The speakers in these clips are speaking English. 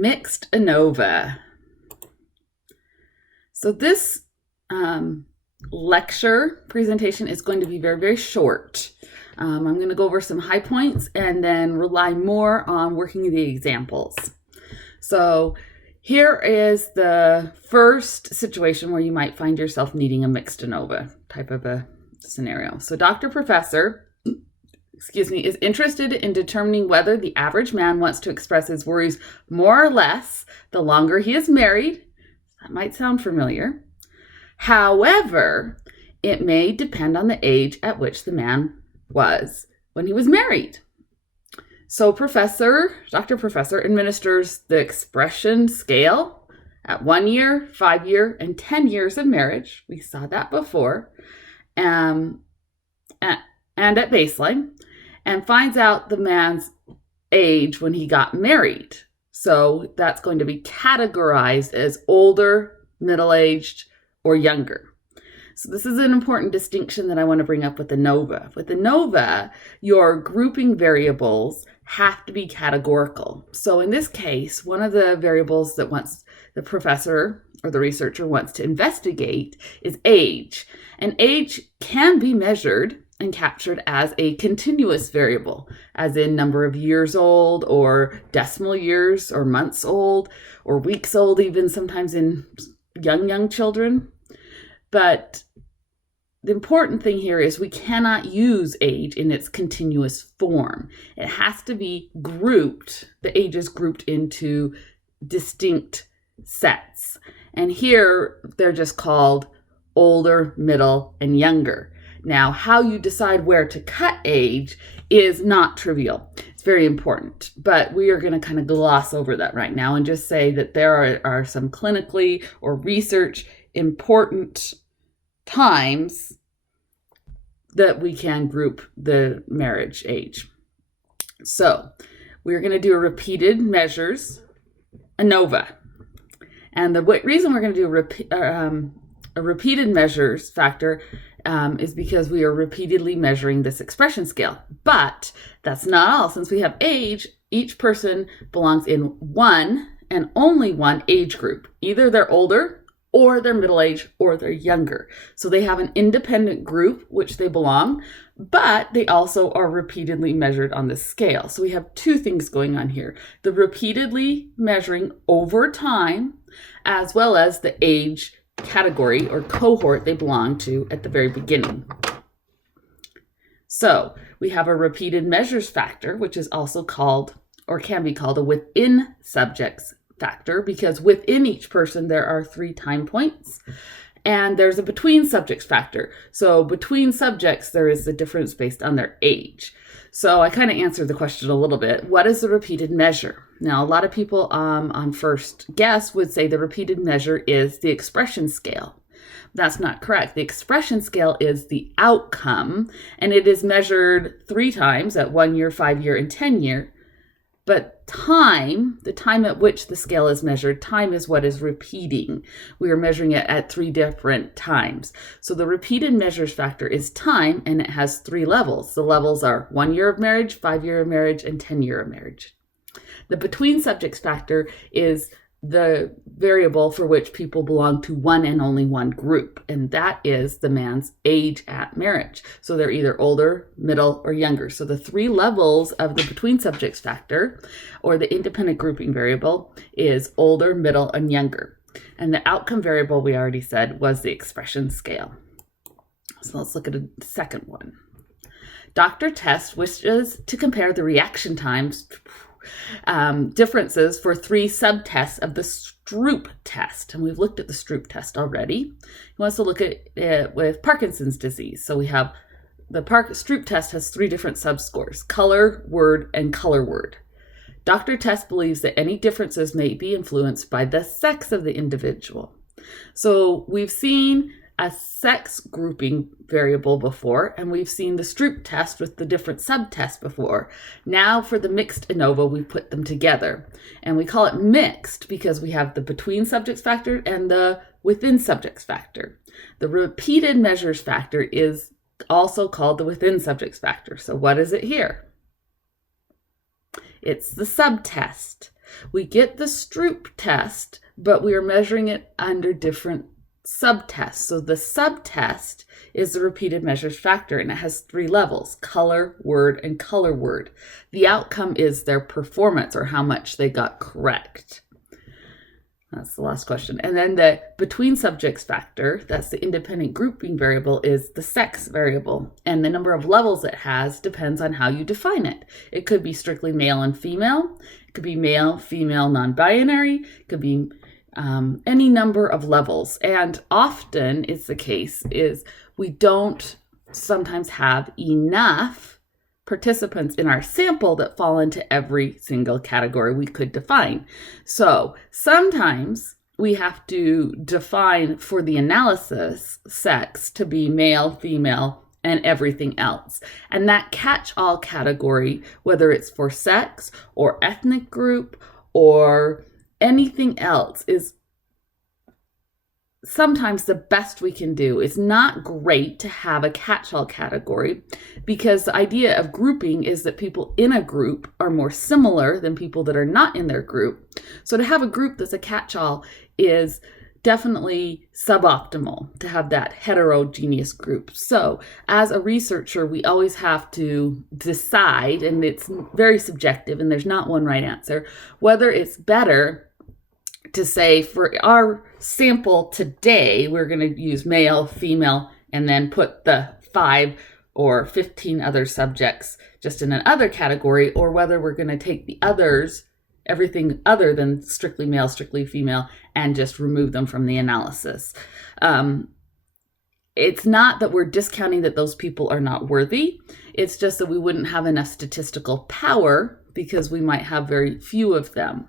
Mixed ANOVA. So this lecture presentation is going to be very, very short. I'm going to go over some high points and then rely more on working the examples. So here is the first situation where you might find yourself needing a mixed ANOVA type of a scenario. So Professor is interested in determining whether the average man wants to express his worries more or less the longer he is married. That might sound familiar. However, it may depend on the age at which the man was when he was married. So Dr. Professor administers the expression scale at 1 year, 5 year, and 10 years of marriage. We saw that before. And at baseline, and finds out the man's age when he got married. So that's going to be categorized as older, middle-aged, or younger. So this is an important distinction that I want to bring up with ANOVA. With ANOVA, your grouping variables have to be categorical. So in this case, one of the variables that the professor or the researcher wants to investigate is age. And age can be measured and captured as a continuous variable, as in number of years old, or decimal years, or months old, or weeks old, even sometimes in young children. But the important thing here is we cannot use age in its continuous form. It has to be grouped, the age is grouped into distinct sets. And here they're just called older, middle, and younger. Now, how you decide where to cut age is not trivial. It's very important, but we are going to kind of gloss over that right now and just say that there are some clinically or research important times that we can group the marriage age. So we're going to do a repeated measures ANOVA. And the reason we're going to do a repeated measures factor is because we are repeatedly measuring this expression scale. But that's not all. Since we have age, each person belongs in one and only one age group. Either they're older, or they're middle-aged, or they're younger. So they have an independent group which they belong, but they also are repeatedly measured on this scale. So we have two things going on here. The repeatedly measuring over time, as well as the age category or cohort they belong to at the very beginning. So we have a repeated measures factor, which is also called, or can be called, a within subjects factor, because within each person there are 3 time points. And there's a between subjects factor. So between subjects, there is a difference based on their age. So I kind of answered the question a little bit. What is the repeated measure? Now, a lot of people on first guess would say the repeated measure is the expression scale. That's not correct. The expression scale is the outcome, and it is measured 3 times at 1 year, 5 year, and 10 year. But time, the time at which the scale is measured, time is what is repeating. We are measuring it at 3 different times. So the repeated measures factor is time, and it has 3 levels. The levels are 1 year of marriage, 5 year of marriage, and 10 year of marriage. The between subjects factor is the variable for which people belong to one and only one group, and that is the man's age at marriage. So they're either older, middle, or younger. So the 3 levels of the between subjects factor, or the independent grouping variable, is older, middle, and younger. And the outcome variable, we already said, was the expression scale. So let's look at a second one. Dr. Test wishes to compare the reaction times differences for 3 subtests of the Stroop test. And we've looked at the Stroop test already. He wants to look at it with Parkinson's disease. So we have the Stroop test has 3 different subscores: color, word, and color word. Dr. Test believes that any differences may be influenced by the sex of the individual. So we've seen a sex grouping variable before, and we've seen the Stroop test with the different subtests before. Now for the mixed ANOVA, we put them together, and we call it mixed because we have the between subjects factor and the within subjects factor. The repeated measures factor is also called the within subjects factor. So what is it here? It's the subtest. We get the Stroop test, but we are measuring it under different subtests. So the subtest is the repeated measures factor, and it has 3 levels: color, word, and color word. The outcome is their performance, or how much they got correct. That's the last question. And then the between subjects factor, that's the independent grouping variable, is the sex variable. And the number of levels it has depends on how you define it. It could be strictly male and female. It could be male, female, non-binary. It could be any number of levels. And often it's the case is we don't sometimes have enough participants in our sample that fall into every single category we could define. So sometimes we have to define for the analysis sex to be male, female, and everything else. And that catch-all category, whether it's for sex or ethnic group or anything else, is sometimes the best we can do. It's not great to have a catch-all category, because the idea of grouping is that people in a group are more similar than people that are not in their group. So to have a group that's a catch-all is definitely suboptimal, to have that heterogeneous group. So as a researcher, we always have to decide, and it's very subjective and there's not one right answer, whether it's better to say for our sample today, we're going to use male, female, and then put the 5 or 15 other subjects just in another category, or whether we're going to take the others, everything other than strictly male, strictly female, and just remove them from the analysis. It's not that we're discounting that those people are not worthy. It's just that we wouldn't have enough statistical power, because we might have very few of them,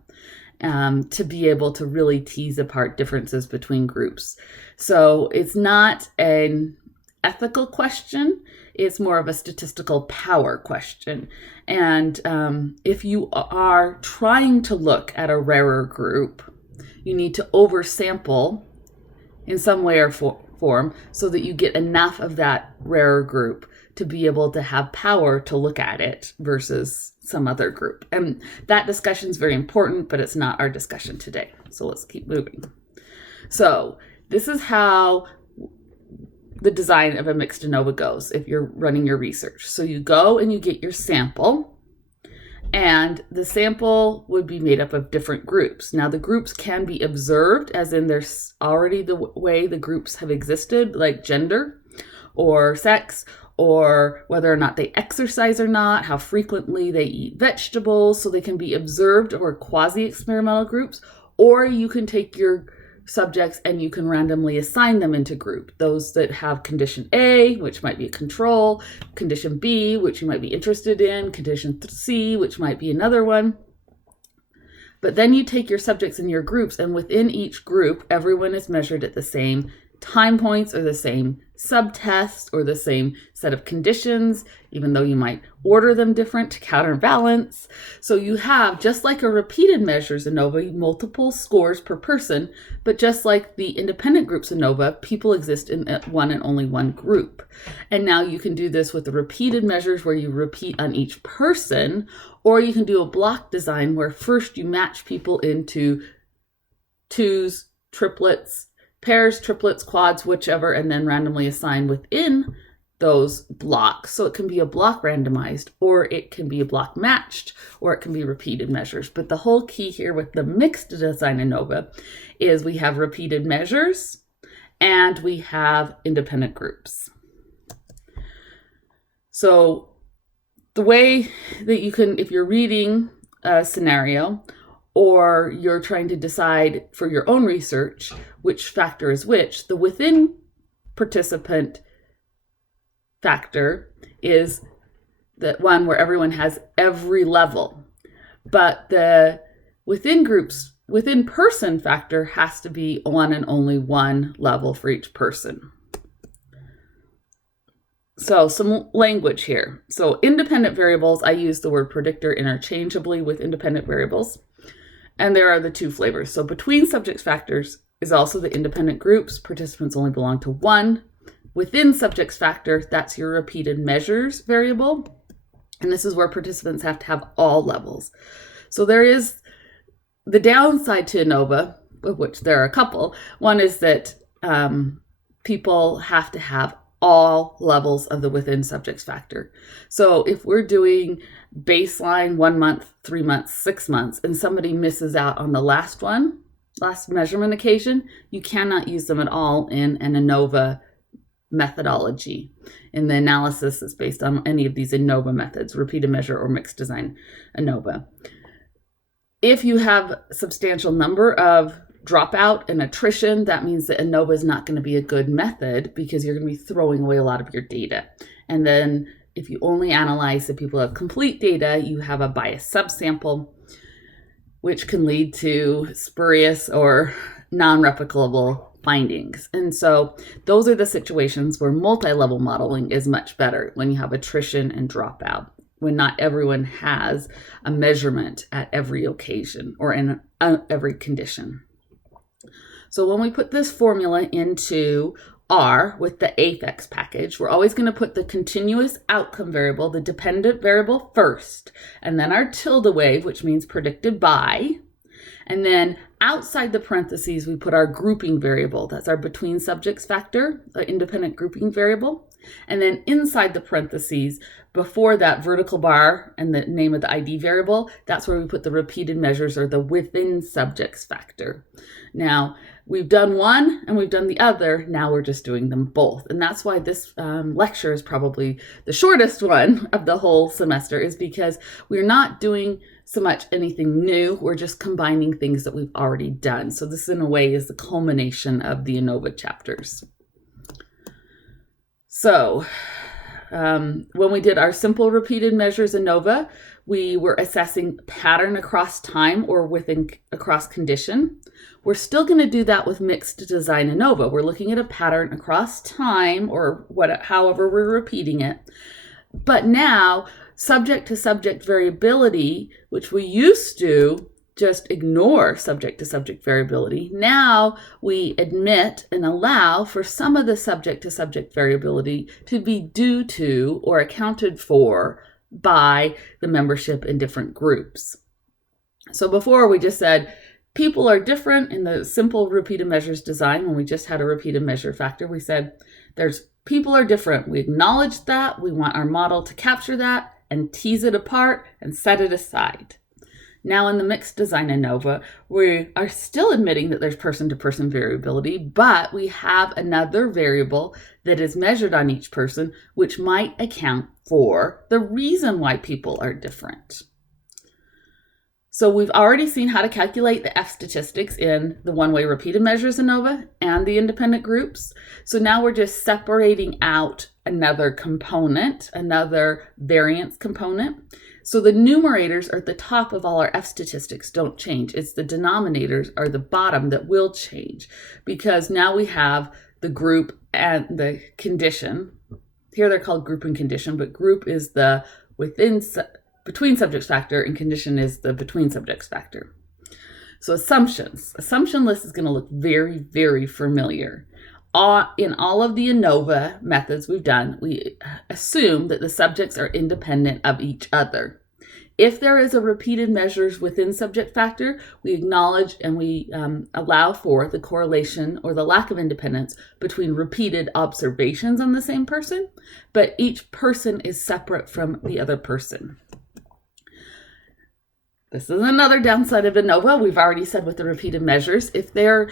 to be able to really tease apart differences between groups. So it's not an ethical question. It's more of a statistical power question. And if you are trying to look at a rarer group, you need to oversample in some way or form so that you get enough of that rarer group to be able to have power to look at it versus some other group. And that discussion is very important, but it's not our discussion today. So let's keep moving. So this is how the design of a mixed ANOVA goes if you're running your research. So you go and you get your sample, and the sample would be made up of different groups. Now the groups can be observed, as in there's already the way the groups have existed, like gender or sex, or whether or not they exercise or not, how frequently they eat vegetables, so they can be observed or quasi-experimental groups. Or you can take your subjects and you can randomly assign them into group. Those that have condition A, which might be a control, condition B, which you might be interested in, condition C, which might be another one. But then you take your subjects in your groups, and within each group, everyone is measured at the same time points, or the same subtest, or the same set of conditions, even though you might order them different to counterbalance. So you have, just like a repeated measures ANOVA, multiple scores per person, but just like the independent groups ANOVA, people exist in one and only one group. And now you can do this with the repeated measures where you repeat on each person, or you can do a block design where first you match people into twos, triplets, pairs, triplets, quads, whichever, and then randomly assign within those blocks. So it can be a block randomized, or it can be a block matched, or it can be repeated measures. But the whole key here with the mixed design ANOVA is we have repeated measures and we have independent groups. So the way that you can, if you're reading a scenario, or you're trying to decide for your own research which factor is which, the within participant factor is the one where everyone has every level. But the within groups, within person factor has to be one and only one level for each person. So some language here. So independent variables, I use the word predictor interchangeably with independent variables. And there are the two flavors. So between subjects factors is also the independent groups. Participants only belong to one. Within subjects factor, that's your repeated measures variable. And this is where participants have to have all levels. So there is the downside to ANOVA, of which there are a couple, one is that people have to have all levels of the within subjects factor. So if we're doing baseline 1 month, 3 months, 6 months, and somebody misses out on the last measurement occasion, you cannot use them at all in an ANOVA methodology. In the analysis that's based on any of these ANOVA methods, repeated measure or mixed design ANOVA. If you have a substantial number of dropout and attrition, that means that ANOVA is not going to be a good method because you're going to be throwing away a lot of your data. And then if you only analyze the people who have complete data, you have a biased subsample, which can lead to spurious or non-replicable findings. And so those are the situations where multi-level modeling is much better, when you have attrition and dropout, when not everyone has a measurement at every occasion or in every condition. So when we put this formula into R with the AFEX package, we're always going to put the continuous outcome variable, the dependent variable first, and then our tilde wave, which means predicted by, and then outside the parentheses, we put our grouping variable. That's our between subjects factor, our independent grouping variable. And then inside the parentheses, before that vertical bar and the name of the ID variable, that's where we put the repeated measures or the within subjects factor. Now, we've done one and we've done the other. Now we're just doing them both. And that's why this lecture is probably the shortest one of the whole semester, is because we're not doing so much anything new. We're just combining things that we've already done. So this, in a way, is the culmination of the ANOVA chapters. So when we did our simple repeated measures ANOVA, we were assessing pattern across time or across condition. We're still going to do that with mixed design ANOVA. We're looking at a pattern across time or however we're repeating it. But now, subject to subject variability, which we used to just ignore subject to subject variability, now we admit and allow for some of the subject to subject variability to be due to or accounted for by the membership in different groups. So before, we just said people are different in the simple repeated measures design. When we just had a repeated measure factor, we said people are different. We acknowledge that. We want our model to capture that and tease it apart and set it aside. Now in the mixed design ANOVA, we are still admitting that there's person-to-person variability, but we have another variable that is measured on each person, which might account for the reason why people are different. So we've already seen how to calculate the F statistics in the one-way repeated measures ANOVA and the independent groups. So now we're just separating out another component, another variance component. So the numerators are at the top of all our F statistics don't change. It's the denominators are the bottom that will change, because now we have the group and the condition. Here they're called group and condition, but group is the between subjects factor and condition is the between subjects factor. So assumptions. Assumption list is going to look very, very familiar. In all of the ANOVA methods we've done, we assume that the subjects are independent of each other. If there is a repeated measures within subject factor, we acknowledge and we allow for the correlation or the lack of independence between repeated observations on the same person, but each person is separate from the other person. This is another downside of ANOVA. We've already said with the repeated measures, if they're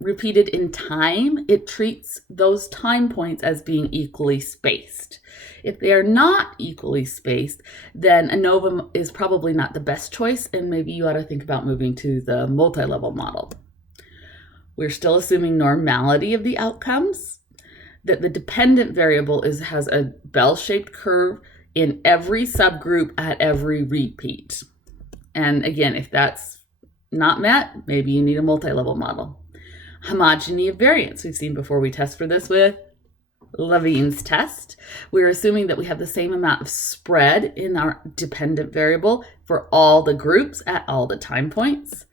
repeated in time, it treats those time points as being equally spaced. If they are not equally spaced, then ANOVA is probably not the best choice, and maybe you ought to think about moving to the multi-level model. We're still assuming normality of the outcomes, that the dependent variable has a bell-shaped curve in every subgroup at every repeat. And again, if that's not met, maybe you need a multi-level model. Homogeny of variance. We've seen before, we test for this with Levene's test. We're assuming that we have the same amount of spread in our dependent variable for all the groups at all the time points.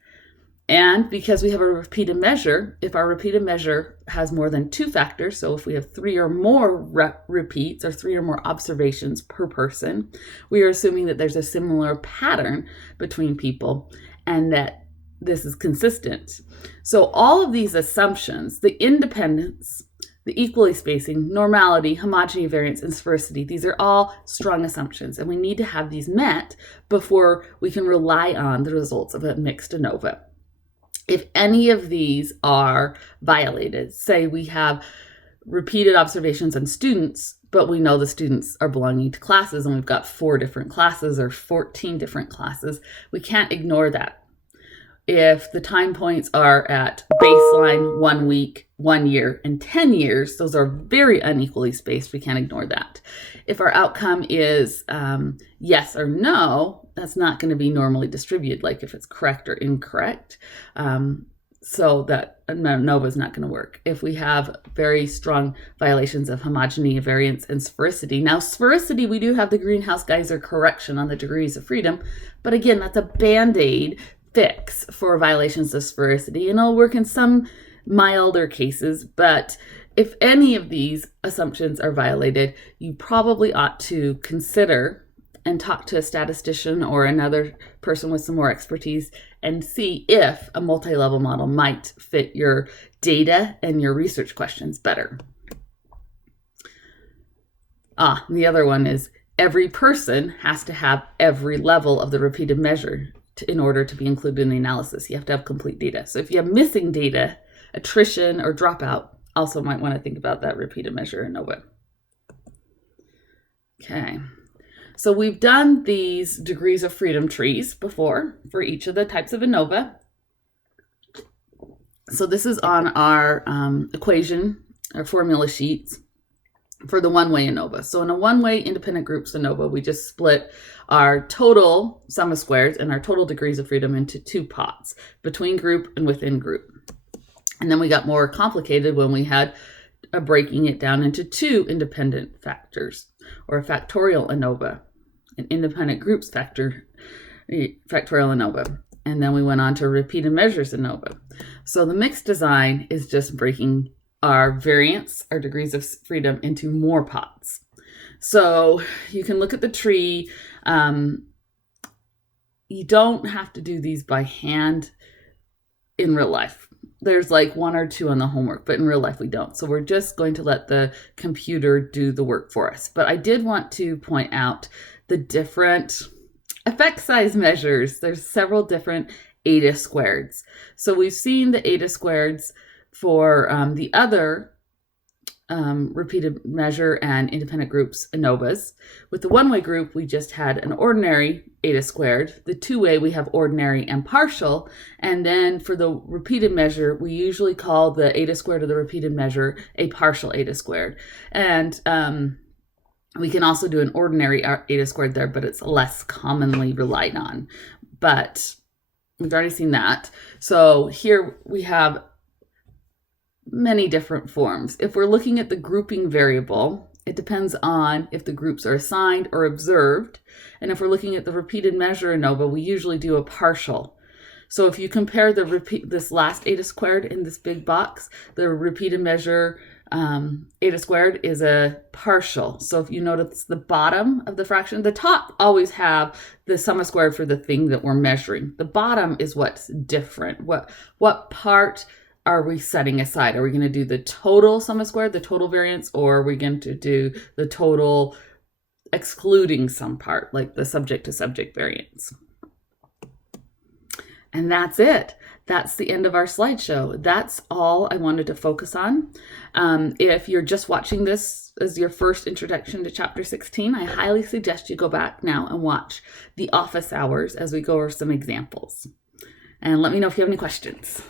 And because we have a repeated measure, if our repeated measure has more than 2 factors, so if we have 3 or more repeats or 3 or more observations per person, we are assuming that there's a similar pattern between people and that this is consistent. So all of these assumptions, the independence, the equally spacing, normality, homogeny, variance, and sphericity, these are all strong assumptions, and we need to have these met before we can rely on the results of a mixed ANOVA. If any of these are violated, say we have repeated observations on students, but we know the students are belonging to classes and we've got 4 different classes or 14 different classes, we can't ignore that. If the time points are at baseline, 1 week, 1 year, and 10 years, those are very unequally spaced. We can't ignore that. If our outcome is yes or no, that's not going to be normally distributed, like if it's correct or incorrect. So that ANOVA is not going to work. If we have very strong violations of homogeny, variance, and sphericity. Now, sphericity, we do have the Greenhouse Geyser correction on the degrees of freedom, but again, that's a Band-Aid fix for violations of sphericity, and it'll work in some milder cases, but if any of these assumptions are violated, you probably ought to consider and talk to a statistician or another person with some more expertise and see if a multi-level model might fit your data and your research questions better. And the other one is every person has to have every level of the repeated measure in order to be included in the analysis. You have to have complete data. So if you have missing data, attrition or dropout, also might want to think about that repeated measure ANOVA. Okay, so we've done these degrees of freedom trees before for each of the types of ANOVA. So this is on our equation, our formula sheets for the one-way ANOVA. So in a one-way independent groups ANOVA, we just split our total sum of squares and our total degrees of freedom into 2 pots, between group and within group. And then we got more complicated when we had breaking it down into 2 independent factors, or a factorial ANOVA, an independent groups factorial ANOVA. And then we went on to repeated measures ANOVA. So the mixed design is just breaking our variance, our degrees of freedom, into more pots. So you can look at the tree. You don't have to do these by hand in real life. There's like 1 or 2 on the homework, but in real life we don't. So we're just going to let the computer do the work for us. But I did want to point out the different effect size measures. There's several different eta squareds. So we've seen the eta squareds for the other repeated measure and independent groups ANOVAs. With the one-way group, we just had an ordinary eta squared. The two-way, we have ordinary and partial. And then for the repeated measure, we usually call the eta squared of the repeated measure a partial eta squared. And we can also do an ordinary eta squared there, but it's less commonly relied on. But we've already seen that. So here we have many different forms. If we're looking at the grouping variable, it depends on if the groups are assigned or observed. And if we're looking at the repeated measure ANOVA, we usually do a partial. So if you compare this last eta squared in this big box, the repeated measure eta squared is a partial. So if you notice the bottom of the fraction, the top always have the sum of squared for the thing that we're measuring. The bottom is what's different. What part are we setting aside? Are we going to do the total sum of squared, the total variance, or are we going to do the total excluding some part, like the subject to subject variance? And that's it. That's the end of our slideshow. That's all I wanted to focus on. If you're just watching this as your first introduction to Chapter 16, I highly suggest you go back now and watch the office hours as we go over some examples. And let me know if you have any questions.